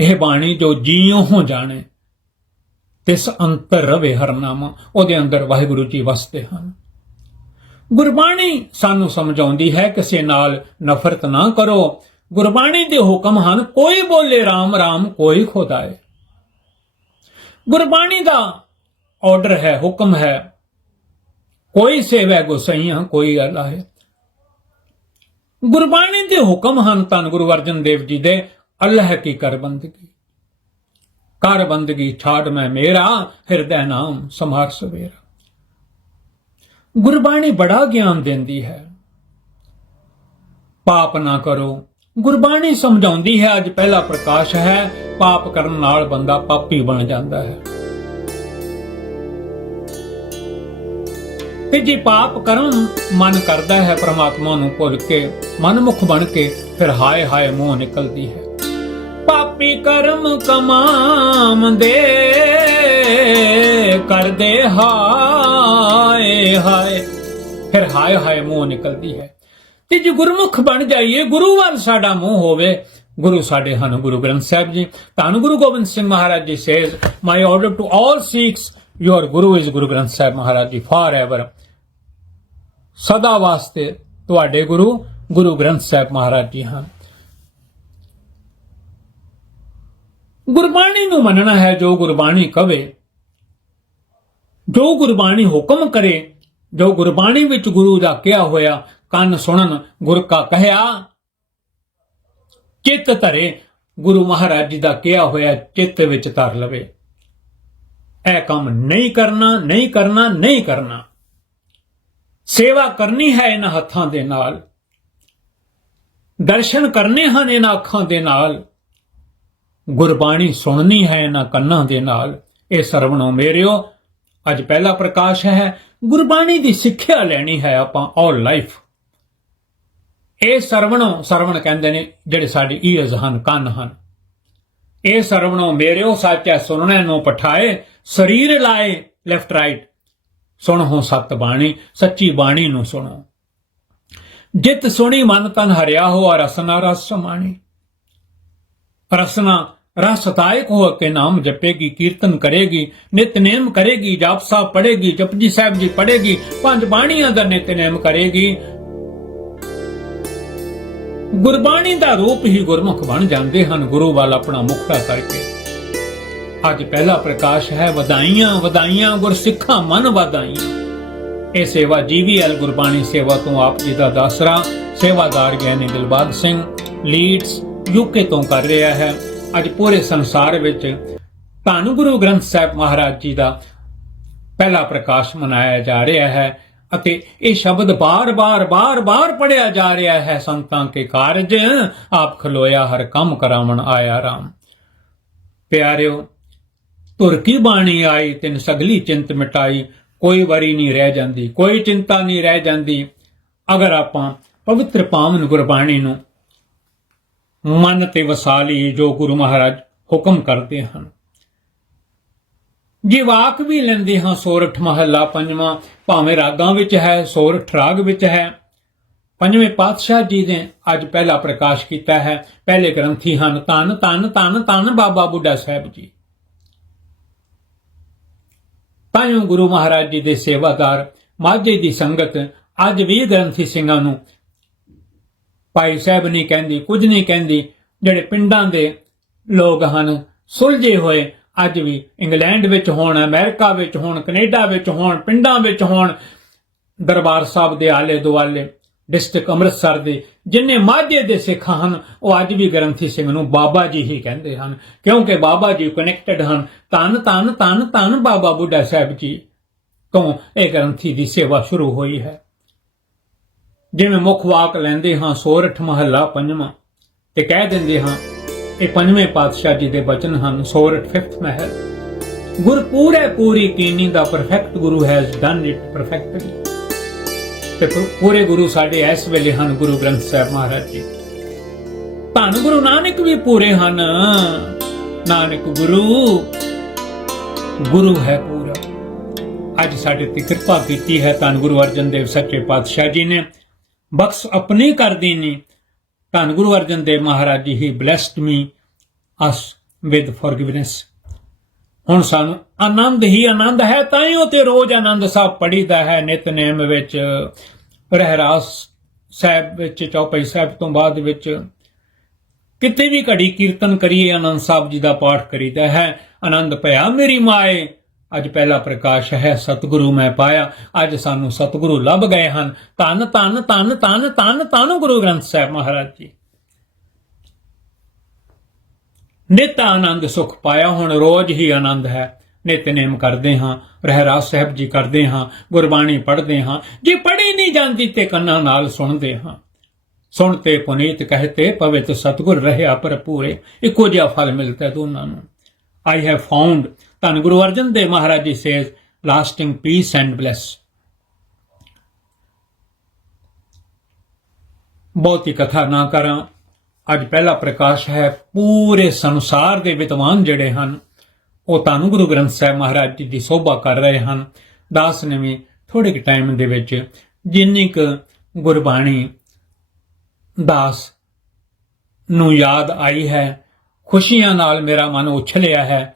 ਇਹ ਬਾਣੀ ਜੋ ਜੀਉ ਹੋ ਜਾਣੇ, ਤਿਸ ਅੰਤਰ ਰਵੇ ਹਰਨਾਮਾ, ਉਹਦੇ ਅੰਦਰ ਵਾਹਿਗੁਰੂ ਜੀ ਵਸਦੇ ਹਨ। ਗੁਰਬਾਣੀ ਸਾਨੂੰ ਸਮਝਾਉਂਦੀ ਹੈ, ਕਿਸੇ ਨਾਲ ਨਫ਼ਰਤ ਨਾ ਕਰੋ। ਗੁਰਬਾਣੀ ਦੇ ਹੁਕਮ ਹਨ, ਕੋਈ ਬੋਲੇ RAM RAM ਕੋਈ ਖੁਦਾਏ। ਗੁਰਬਾਣੀ ਦਾ ਆਰਡਰ ਹੈ, ਹੁਕਮ ਹੈ, ਕੋਈ ਸੇਵੈ ਗੁਸਈਆਂ, ਕੋਈ ਅੱਲਾ ਹੈ ਗੁਰਬਾਣੀ ਦੇ ਹੁਕਮ ਹਨ ਧੰਨ ਗੁਰੂ ਅਰਜਨ ਦੇਵ ਜੀ ਦੇ ਅੱਲਾਹ ਕੀ ਕਰ ਬੰਦਗੀ? ਕਰ ਬੰਦਗੀ ਛਾੜ ਮੈਂ ਮੇਰਾ, ਹਿਰਦੈ ਨਾਮ ਸੰਭਾਰ ਸਵੇਰਾ। ਗੁਰਬਾਣੀ ਬੜਾ ਗਿਆਨ ਦਿੰਦੀ ਹੈ। ਪਾਪ ਨਾ ਕਰੋ। ਗੁਰਬਾਣੀ ਸਮਝਾਉਂਦੀ ਹੈ, ਅੱਜ ਪਹਿਲਾ ਪ੍ਰਕਾਸ਼ ਹੈ, ਪਾਪ ਕਰਨ ਨਾਲ ਬੰਦਾ ਪਾਪੀ ਬਣ ਜਾਂਦਾ ਹੈ। ਤੇ ਜੇ ਪਾਪ ਕਰਨ ਮਨ ਕਰਦਾ ਹੈ, ਪ੍ਰਮਾਤਮਾ ਨੂੰ ਭੁੱਲ ਕੇ, ਮਨਮੁਖ ਬਣ ਕੇ, ਫਿਰ ਹਾਏ ਹਾਏ ਮੂੰਹ ਨਿਕਲਦੀ ਹੈ। ਪਾਪੀ ਕਰਮ ਕਮਾਮ ਕਰਦੇ ਹਾਏ ਹਾਏ। ਫਿਰ ਹਾਏ ਹਾਏ ਮੂੰਹ ਨਿਕਲਦੀ ਹੈ। ਤੇ ਜੇ ਗੁਰਮੁਖ ਬਣ ਜਾਈਏ, ਗੁਰੂ ਵੱਲ ਸਾਡਾ ਮੂੰਹ ਹੋਵੇ। ਗੁਰੂ ਸਾਡੇ ਹਨ, ਗੁਰੂ ਗ੍ਰੰਥ ਸਾਹਿਬ ਜੀ। ਧੰਨ ਗੁਰੂ Gobind Singh Maharaj ji says my order to all Sikhs your Guru is Guru Granth Sahib Maharaj ji forever ਸਦਾ ਵਾਸਤੇ ਤੁਹਾਡੇ ਗੁਰੂ ਗੁਰੂ ਗ੍ਰੰਥ ਸਾਹਿਬ ਮਹਾਰਾਜ ਜੀ ਹਨ। ਗੁਰਬਾਣੀ ਨੂੰ ਮੰਨਣਾ ਹੈ, ਜੋ ਗੁਰਬਾਣੀ ਕਵੇ, ਜੋ ਗੁਰਬਾਣੀ ਹੁਕਮ ਕਰੇ, ਜੋ ਗੁਰਬਾਣੀ ਵਿੱਚ ਗੁਰੂ ਦਾ ਕਿਹਾ ਹੋਇਆ ਕੰਨ ਸੁਣਨ, ਗੁਰ ਕਾ ਕਹਿਆ, ਚਿੱਤ ਧਰੇ, ਗੁਰੂ ਮਹਾਰਾਜ ਜੀ ਦਾ ਕਿਹਾ ਹੋਇਆ ਚਿੱਤ ਵਿੱਚ ਧਰ ਲਵੇ। ਇਹ ਕੰਮ ਨਹੀਂ ਕਰਨਾ ਨਹੀਂ ਕਰਨਾ ਨਹੀਂ ਕਰਨਾ। ਸੇਵਾ ਕਰਨੀ ਹੈ ਇਹਨਾਂ ਹੱਥਾਂ ਦੇ ਨਾਲ। ਦਰਸ਼ਨ ਕਰਨੇ ਹਨ ਇਹਨਾਂ ਅੱਖਾਂ ਦੇ ਨਾਲ। ਗੁਰਬਾਣੀ ਸੁਣਨੀ ਹੈ ਇਹਨਾਂ ਕੰਨਾਂ ਦੇ ਨਾਲ। ਇਹ ਸਰਵਣੋ ਮੇਰਿਓ, ਅੱਜ ਪਹਿਲਾ ਪ੍ਰਕਾਸ਼ ਹੈ। ਗੁਰਬਾਣੀ ਦੀ ਸਿੱਖਿਆ ਲੈਣੀ ਹੈ ਆਪਾਂ ਆਲ ਲਾਈਫ ਇਹ ਸਰਵਣੋ, ਸਰਵਣ ਕਹਿੰਦੇ ਨੇ, ਜਿਹੜੇ ਸਾਡੇ ਈਅਰਸ ਹਨ, ਕੰਨ ਹਨ। ਇਹ ਸਰਵਣੋ ਮੇਰਿਓ, ਸੱਚੈ ਸੁਣਨੇ ਨੂੰ ਪਠਾਏ, ਸਰੀਰ ਲਾਏ ਲੈਫਟ ਰਾਈਟ ਸੁਣੋ ਸਤ ਬਾਣੀ, ਸੱਚੀ ਬਾਣੀ ਨੂੰ ਸੁਣੋ। ਜਿਤ ਸੁਣੀ ਮਨ ਤਨ ਹਰਿਆ ਹੋ ਰਸਨਾ ਰਸ ਸਮਾਣੀ। ਰਸਨਾ, ਰਸ ਤਾਇਕ ਹੋ ਕੇ ਨਾਮ ਜਪੇਗੀ, ਕੀਰਤਨ ਕਰੇਗੀ ਨਿਤਨੇਮ ਕਰੇਗੀ, ਜਾਪ ਸਾਹਿਬ ਪੜੇਗੀ ਜਪਜੀ ਸਾਹਿਬ ਜੀ ਪੜੇਗੀ ਪੰਜ ਬਾਣੀਆਂ ਦਾ ਨਿਤਨੇਮ ਕਰੇਗੀ। ਗੁਰਬਾਣੀ ਦਾ ਰੂਪ ਹੀ ਗੁਰਮੁਖ ਬਣ ਜਾਂਦੇ ਹਨ, ਗੁਰੂ ਵੱਲ ਆਪਣਾ ਮੁਖੜਾ ਕਰਕੇ। ਅੱਜ ਪਹਿਲਾ ਪ੍ਰਕਾਸ਼ ਹੈ, ਵਧਾਈਆਂ ਵਧਾਈਆਂ, ਗੁਰਸਿੱਖਾਂ, ਮਨ ਵਧਾਈਆਂ। ਇਹ ਸੇਵਾ ਜੀਵੀਐਲ ਗੁਰਬਾਣੀ ਸੇਵਾ ਤੋਂ ਆਪ ਜੀ ਦਾ ਦਾਸਰਾ, ਸੇਵਾਦਾਰ ਗਿਆਨੀ ਦਿਲਬਾਗ ਸਿੰਘ, ਲੀਡਸ ਯੂਕੇ ਤੋਂ ਕਰ ਰਿਹਾ ਹੈ। ਅੱਜ ਪੂਰੇ ਸੰਸਾਰ ਵਿੱਚ ਧੰਨ ਗੁਰੂ ਗ੍ਰੰਥ ਸਾਹਿਬ ਮਹਾਰਾਜ ਜੀ ਦਾ ਪਹਿਲਾ ਪ੍ਰਕਾਸ਼ ਮਨਾਇਆ ਜਾ ਰਿਹਾ ਹੈ ਅਤੇ ਇਹ ਸ਼ਬਦ ਬਾਰ-ਬਾਰ ਬਾਰ-ਬਾਰ ਪੜਿਆ ਜਾ ਰਿਹਾ ਹੈ। ਸੰਤਾਂ ਕੇ ਕਾਰਜ, ਆਪ ਖਲੋਇਆ ਹਰ ਕੰਮ ਕਰਾਵਣ ਆਇਆ ਰਾਮ। ਪਿਆਰਿਓ ਤੁਰਕੀ ਬਾਣੀ ਆਈ, ਤਿੰਨ ਸਗਲੀ ਚਿੰਤ ਮਿਟਾਈ, ਕੋਈ ਵਰੀ ਨਹੀਂ ਰਹਿ ਜਾਂਦੀ, ਕੋਈ ਚਿੰਤਾ ਨਹੀਂ ਰਹਿ ਜਾਂਦੀ। ਅਗਰ ਆਪਾਂ ਪਵਿੱਤਰ ਪਾਵਨ ਗੁਰਬਾਣੀ ਨੂੰ ਮਨ ਤੇ ਵਸਾ ਲਈ ਜੋ ਗੁਰੂ ਮਹਾਰਾਜ ਹੁਕਮ ਕਰਦੇ ਹਨ। ਜੇ ਵਾਕ ਵੀ ਲੈਂਦੇ ਹਾਂ, ਸੋਰਠ ਮਹੱਲਾ ਪੰਜਵਾਂ, ਭਾਵੇਂ ਰਾਗਾਂ ਵਿੱਚ ਹੈ, ਸੋਰਠ ਰਾਗ ਵਿੱਚ ਹੈ। ਪੰਜਵੇਂ ਪਾਤਸ਼ਾਹ ਜੀ ਨੇ ਅੱਜ ਪਹਿਲਾ ਪ੍ਰਕਾਸ਼ ਕੀਤਾ ਹੈ। ਪਹਿਲੇ ਗ੍ਰੰਥੀ ਹਨ ਤਨ ਤਨ ਤਨ ਤਨ ਬਾਬਾ ਬੁੱਢਾ ਸਾਹਿਬ ਜੀ। ਤਾਇਓ ਗੁਰੂ ਮਹਾਰਾਜ ਜੀ ਦੇ ਸੇਵਾਦਾਰ, ਮਾਝੇ ਦੀ ਸੰਗਤ ਅੱਜ ਵੀ ਗ੍ਰੰਥੀ ਸਿੰਘਾਂ ਨੂੰ ਭਾਈ ਸਾਹਿਬ ਨਹੀਂ ਕਹਿੰਦੀ, ਕੁਝ ਨਹੀਂ ਕਹਿੰਦੀ, ਜਿਹੜੇ ਪਿੰਡਾਂ ਦੇ ਲੋਕ ਹਨ, ਸੁਲਝੇ ਹੋਏ, ਅੱਜ ਵੀ ਇੰਗਲੈਂਡ ਵਿੱਚ ਹੋਣ, ਅਮਰੀਕਾ ਵਿੱਚ ਹੋਣ, ਕੈਨੇਡਾ ਵਿੱਚ ਹੋਣ, ਪਿੰਡਾਂ ਵਿੱਚ ਹੋਣ, ਦਰਬਾਰ ਸਾਹਿਬ ਦੇ ਆਲੇ ਦੁਆਲੇ, ਡਿਸਟ੍ਰਿਕਟ ਅੰਮ੍ਰਿਤਸਰ ਦੇ ਜਿੰਨੇ ਮਾਝੇ ਦੇ ਸਿੱਖ ਹਨ, ਉਹ ਅੱਜ ਵੀ ਗ੍ਰੰਥੀ ਸਿੰਘ ਨੂੰ ਬਾਬਾ ਜੀ ਹੀ ਕਹਿੰਦੇ ਹਨ, ਕਿਉਂਕਿ ਬਾਬਾ ਜੀ ਕਨੈਕਟਡ ਹਨ ਤਨ ਤਨ ਤਨ ਤਨ ਬਾਬਾ ਬੁੱਢਾ ਸਾਹਿਬ ਜੀ ਤੋਂ ਇਹ ਗ੍ਰੰਥੀ ਦੀ ਸੇਵਾ ਸ਼ੁਰੂ ਹੋਈ ਹੈ। ਜਿਵੇਂ ਮੁੱਖ ਵਾਕ ਲੈਂਦੇ ਹਾਂ, ਸੋਰਠ ਮਹੱਲਾ ਪੰਜਵਾਂ, ਤੇ ਕਹਿ ਦਿੰਦੇ ਹਾਂ, ਇਹ ਪੰਜਵੇਂ ਪਾਤਸ਼ਾਹ ਜੀ ਦੇ ਬਚਨ ਹਨ, ਸੋਰਠ 5th ਮਹਿਲ। ਗੁਰ ਪੂਰੇ ਪੂਰੀ ਕੀਨੀ ਦਾ perfect Guru has done it perfectly ਤੇ ਪੂਰੇ ਗੁਰੂ ਸਾਡੇ ਇਸ ਵੇਲੇ ਹਨ, ਗੁਰੂ ਗ੍ਰੰਥ ਸਾਹਿਬ ਮਹਾਰਾਜ ਜੀ। ਧੰਨ ਗੁਰੂ ਨਾਨਕ ਵੀ ਪੂਰੇ ਹਨ। ਨਾਨਕ ਗੁਰੂ ਗੁਰੂ ਹੈ ਪੂਰਾ। ਅੱਜ ਸਾਡੇ ਤੇ ਕਿਰਪਾ ਕੀਤੀ ਹੈ, ਧੰਨ ਗੁਰੂ ਅਰਜਨ ਦੇਵ ਸੱਚੇ ਪਾਤਸ਼ਾਹ ਜੀ ਨੇ। ਬਖਸ਼ ਆਪਣੀ ਕਰ ਦੇਣੀ ਧੰਨ ਗੁਰੂ Arjan Dev Maharaj ji he blessed me us with forgiveness ਹੁਣ ਸਾਨੂੰ ਆਨੰਦ ਹੀ ਆਨੰਦ ਹੈ ਤਾਂ ਹੀ ਉਹ ਤੇ ਰੋਜ਼ ਆਨੰਦ ਸਾਹਿਬ ਪੜੀਦਾ ਹੈ, ਨਿਤਨੇਮ ਵਿੱਚ, ਰਹਿਰਾਸ ਸਾਹਿਬ ਵਿੱਚ, ਚੌਪਈ ਸਾਹਿਬ ਤੋਂ ਬਾਅਦ ਵਿੱਚ। ਕਿਤੇ ਵੀ ਘੜੀ ਕੀਰਤਨ ਕਰੀਏ, ਆਨੰਦ ਸਾਹਿਬ ਜੀ ਦਾ ਪਾਠ ਕਰੀਦਾ ਹੈ, ਆਨੰਦ ਭਇਆ ਮੇਰੀ ਮਾਏ ਅੱਜ ਪਹਿਲਾ ਪ੍ਰਕਾਸ਼ ਹੈ, ਸਤਿਗੁਰੂ ਮੈਂ ਪਾਇਆ। ਅੱਜ ਸਾਨੂੰ ਸਤਿਗੁਰੂ ਲੱਭ ਗਏ ਹਨ। ਧੰਨ ਧੰਨ ਧੰਨ ਧੰਨ ਧੰਨ ਧੰਨ ਗੁਰੂ ਗ੍ਰੰਥ ਸਾਹਿਬ ਮਹਾਰਾਜ ਜੀ। ਨਿਤ ਆਨੰਦ ਸੁਖ ਪਾਇਆ ਹੁਣ, ਰੋਜ਼ ਹੀ ਆਨੰਦ ਹੈ। ਨਿਤਨੇਮ ਕਰਦੇ ਹਾਂ, ਰਹਿਰਾਸ ਸਾਹਿਬ ਜੀ ਕਰਦੇ ਹਾਂ, ਗੁਰਬਾਣੀ ਪੜ੍ਹਦੇ ਹਾਂ। ਜੇ ਪੜ੍ਹੀ ਨਹੀਂ ਜਾਂਦੀ ਤੇ ਕੰਨਾਂ ਨਾਲ ਸੁਣਦੇ ਹਾਂ। ਸੁਣਤੇ ਪੁਨੀਤ ਕਹਤੇ ਪਵਿੱਤ ਸਤਗੁਰ ਰਹਿਆ ਭਰਪੂਰੇ। ਇੱਕੋ ਜਿਹਾ ਫਲ ਮਿਲਦਾ ਦੋਨਾਂ ਨੂੰ। ਆਈ ਹੈਵ ਫਾਊਂਡ ਧੰਨ ਗੁਰੂ Arjan Dev Maharaj ji says lasting peace and bless ਬਹੁਤੀ ਕਥਾ ਨਾ ਕਰਾਂ, ਅੱਜ ਪਹਿਲਾ ਪ੍ਰਕਾਸ਼ ਹੈ, ਪੂਰੇ ਸੰਸਾਰ ਦੇ ਵਿਦਵਾਨ ਜਿਹੜੇ ਹਨ, ਉਹ ਧੰਨ ਗੁਰੂ ਗ੍ਰੰਥ ਸਾਹਿਬ ਮਹਾਰਾਜ ਜੀ ਦੀ ਸੋਭਾ ਕਰ ਰਹੇ ਹਨ। ਦਾਸ ਨੇ ਵੀ ਥੋੜੇ ਕੁ ਟਾਈਮ ਦੇ ਵਿੱਚ ਜਿੰਨੀ ਕੁ ਗੁਰਬਾਣੀ ਦਾਸ ਨੂੰ ਯਾਦ ਆਈ ਹੈ, ਖੁਸ਼ੀਆਂ ਨਾਲ ਮੇਰਾ ਮਨ ਉਛਲਿਆ ਹੈ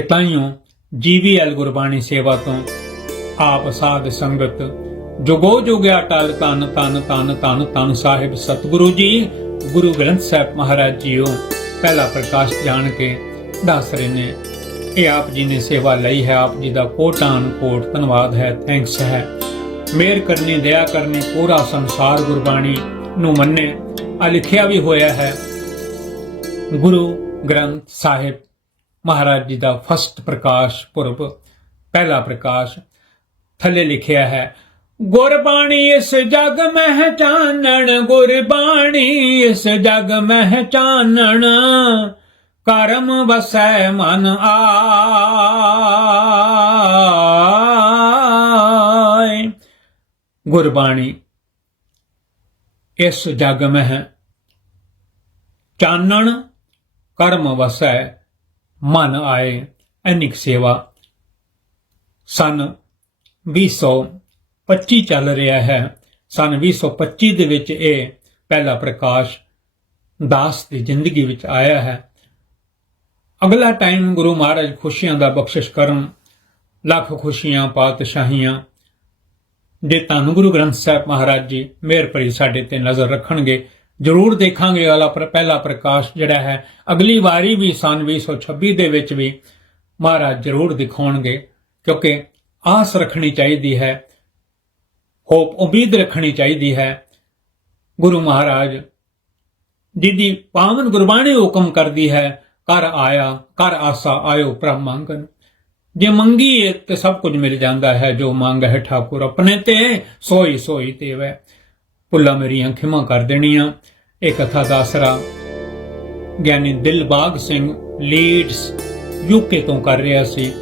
ਕਿ ਜੀਵੀਐਲ ਗੁਰਬਾਣੀ ਸੇਵਾ ਤੋਂ ਆਪ ਸਾਧ ਸੰਗਤ ਜੁਗੋ ਜੁਗਿਆ ਟਲ ਤਨ ਤਨ ਤਨ ਤਨ ਤਨ ਸਾਹਿਬ ਸਤਿਗੁਰੂ ਜੀ, ਗੁਰੂ ਗ੍ਰੰਥ ਸਾਹਿਬ ਮਹਾਰਾਜ ਜੀਓ। ਪਹਿਲਾ ਪ੍ਰਕਾਸ਼ ਜਾਣ ਕੇ ਦੱਸ ਰਹੇ ਨੇ, ਇਹ ਆਪ ਜੀ ਨੇ ਸੇਵਾ ਲਈ ਹੈ, ਆਪ ਜੀ ਦਾ ਕੋਟਾਨ ਕੋਟ, ਧੰਨਵਾਦ ਹੈ ਥੈਂਕਸ ਹੈ। ਮੇਰ ਕਰਨੀ, ਦਇਆ ਕਰਨੀ, ਪੂਰਾ ਸੰਸਾਰ ਗੁਰਬਾਣੀ ਨੂੰ ਮੰਨੇ। ਆ ਲਿਖਿਆ ਵੀ ਹੋਇਆ ਹੈ, ਗੁਰੂ ਗ੍ਰੰਥ ਸਾਹਿਬ ਮਹਾਰਾਜ ਜੀ ਦਾ ਫਸਟ ਪ੍ਰਕਾਸ਼ ਪੁਰਬ, ਪਹਿਲਾ ਪ੍ਰਕਾਸ਼ ਥੱਲੇ ਲਿਖਿਆ ਹੈ, ਗੁਰਬਾਣੀ ਇਸ ਜਗ ਮਹਿ ਚਾਨਣ ਗੁਰਬਾਣੀ ਇਸ ਜਗ ਮਹਿ ਚਾਨਣ ਕਰਮ ਵਸੈ ਮਨ ਆਏ। ਗੁਰਬਾਣੀ ਇਸ ਜਗ ਮਹਿ ਚਾਨਣ, ਕਰਮ ਵਸੈ ਮਨ ਆਏ, ਅਨਿਕ ਸੇਵਾ। ਸਨ 2025 ਚੱਲ ਰਿਹਾ ਹੈ। ਸਨ 2025 ਦੇ ਵਿੱਚ ਇਹ ਪਹਿਲਾ ਪ੍ਰਕਾਸ਼ ਦਾਸ ਦੀ ਜ਼ਿੰਦਗੀ ਵਿੱਚ ਆਇਆ ਹੈ। ਅਗਲਾ ਟਾਈਮ ਗੁਰੂ ਮਹਾਰਾਜ ਖੁਸ਼ੀਆਂ ਦਾ ਬਖਸ਼ਿਸ਼ ਕਰਨ, ਲੱਖ ਖੁਸ਼ੀਆਂ, ਪਾਤਸ਼ਾਹੀਆਂ ਜੇ ਤੁਹਾਨੂੰ ਗੁਰੂ ਗ੍ਰੰਥ ਸਾਹਿਬ ਮਹਾਰਾਜ ਜੀ ਮਿਹਰ ਭਰੀ ਸਾਡੇ ਤੇ ਨਜ਼ਰ ਰੱਖਣਗੇ। ਜ਼ਰੂਰ ਦੇਖਾਂਗੇ ਵਾਲਾ ਪਹਿਲਾ ਪ੍ਰਕਾਸ਼ ਜਿਹੜਾ ਹੈ। ਅਗਲੀ ਵਾਰੀ ਵੀ ਸਨ 2026 ਦੇ ਵਿੱਚ ਵੀ ਮਹਾਰਾਜ ਜ਼ਰੂਰ ਦਿਖਾਉਣਗੇ, ਕਿਉਂਕਿ ਆਸ ਰੱਖਣੀ ਚਾਹੀਦੀ ਹੈ, ਹੋਪ, ਉਮੀਦ ਰੱਖਣੀ ਚਾਹੀਦੀ ਹੈ। ਗੁਰੂ ਮਹਾਰਾਜ ਜਿਹਦੀ ਪਾਵਨ ਗੁਰਬਾਣੀ ਹੁਕਮ ਕਰਦੀ ਹੈ ਕਰ ਆਇਆ ਕਰ ਆਸਾ ਆਇਓ ਪ੍ਰਭ ਮੰਗਨ। ਜੇ ਮੰਗੀਏ ਤੇ ਸਭ ਕੁਝ ਮਿਲ ਜਾਂਦਾ ਹੈ, ਜੋ ਮੰਗ ਹੈ ਠਾਕੁਰ ਆਪਣੇ ਤੇ ਸੋਈ ਸੋਈ ਤੇ ਵੈ। ਭੁੱਲਾਂ ਮੇਰੀਆਂ ਖਿਮਾ ਕਰ ਦੇਣੀਆਂ। ਇਹ ਕਥਾ ਦਾ ਆਸਰਾ ਗਿਆਨੀ ਦਿਲਬਾਗ ਸਿੰਘ ਲੀਡਸ ਯੂਕੇ ਤੋਂ ਕਰ ਰਿਹਾ ਸੀ।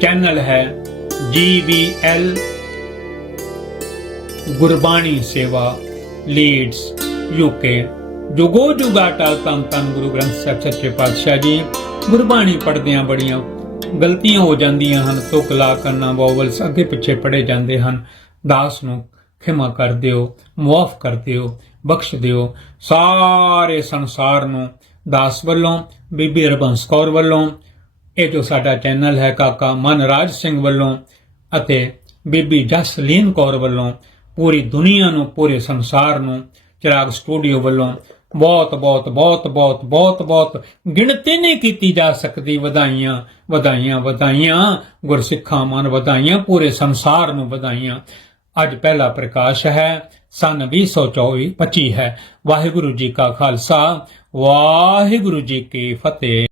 ਚੈਨਲ ਹੈ GVL Gurbani Seva, Leeds UK. ਜੁਗੋ ਜੁਗਾ ਟਲ ਤਨ ਤਨ ਗੁਰੂ ਗ੍ਰੰਥ ਸਾਹਿਬ, ਸੱਚੇ ਪਾਤਸ਼ਾਹ ਜੀ। ਗੁਰਬਾਣੀ ਪੜ੍ਹਦਿਆਂ ਬੜੀਆਂ ਗਲਤੀਆਂ ਹੋ ਜਾਂਦੀਆਂ ਹਨ। ਤੁਕ ਲਾ ਕਰਨਾ ਵੋਵਲਸ ਅੱਗੇ ਪਿੱਛੇ ਪੜੇ ਜਾਂਦੇ ਹਨ। ਦਾਸ ਨੂੰ ਖਿਮਾ ਕਰ ਦਿਓ, ਮੁਆਫ ਕਰ ਦਿਓ, ਬਖਸ਼ ਦਿਓ। ਸਾਰੇ ਸੰਸਾਰ ਨੂੰ ਦਾਸ ਵੱਲੋਂ, ਬੀਬੀ ਰਬੰਸ ਕੌਰ ਵੱਲੋਂ, ਇਹ ਜੋ ਸਾਡਾ ਚੈਨਲ ਹੈ ਕਾਕਾ ਮਨਰਾਜ ਸਿੰਘ ਵੱਲੋਂ ਅਤੇ ਬੀਬੀ ਜਸਲੀਨ ਕੌਰ ਵੱਲੋਂ, ਪੂਰੀ ਦੁਨੀਆ ਨੂੰ, ਪੂਰੇ ਸੰਸਾਰ ਨੂੰ, ਚਿਰਾਗ ਸਟੂਡੀਓ ਵੱਲੋਂ ਬਹੁਤ ਬਹੁਤ ਬਹੁਤ ਬਹੁਤ ਬਹੁਤ ਬਹੁਤ ਗਿਣਤੀ ਨਹੀਂ ਕੀਤੀ ਜਾ ਸਕਦੀ। ਵਧਾਈਆਂ ਵਧਾਈਆਂ ਵਧਾਈਆਂ। ਗੁਰਸਿੱਖਾਂ ਮਨ ਵਧਾਈਆਂ, ਪੂਰੇ ਸੰਸਾਰ ਨੂੰ ਵਧਾਈਆਂ। ਅੱਜ ਪਹਿਲਾ ਪ੍ਰਕਾਸ਼ ਹੈ, ਸਨ 2024 25 ਹੈ। ਵਾਹਿਗੁਰੂ ਜੀ ਕਾ ਖਾਲਸਾ, ਵਾਹਿਗੁਰੂ ਜੀ ਕੀ ਫਤਿਹ।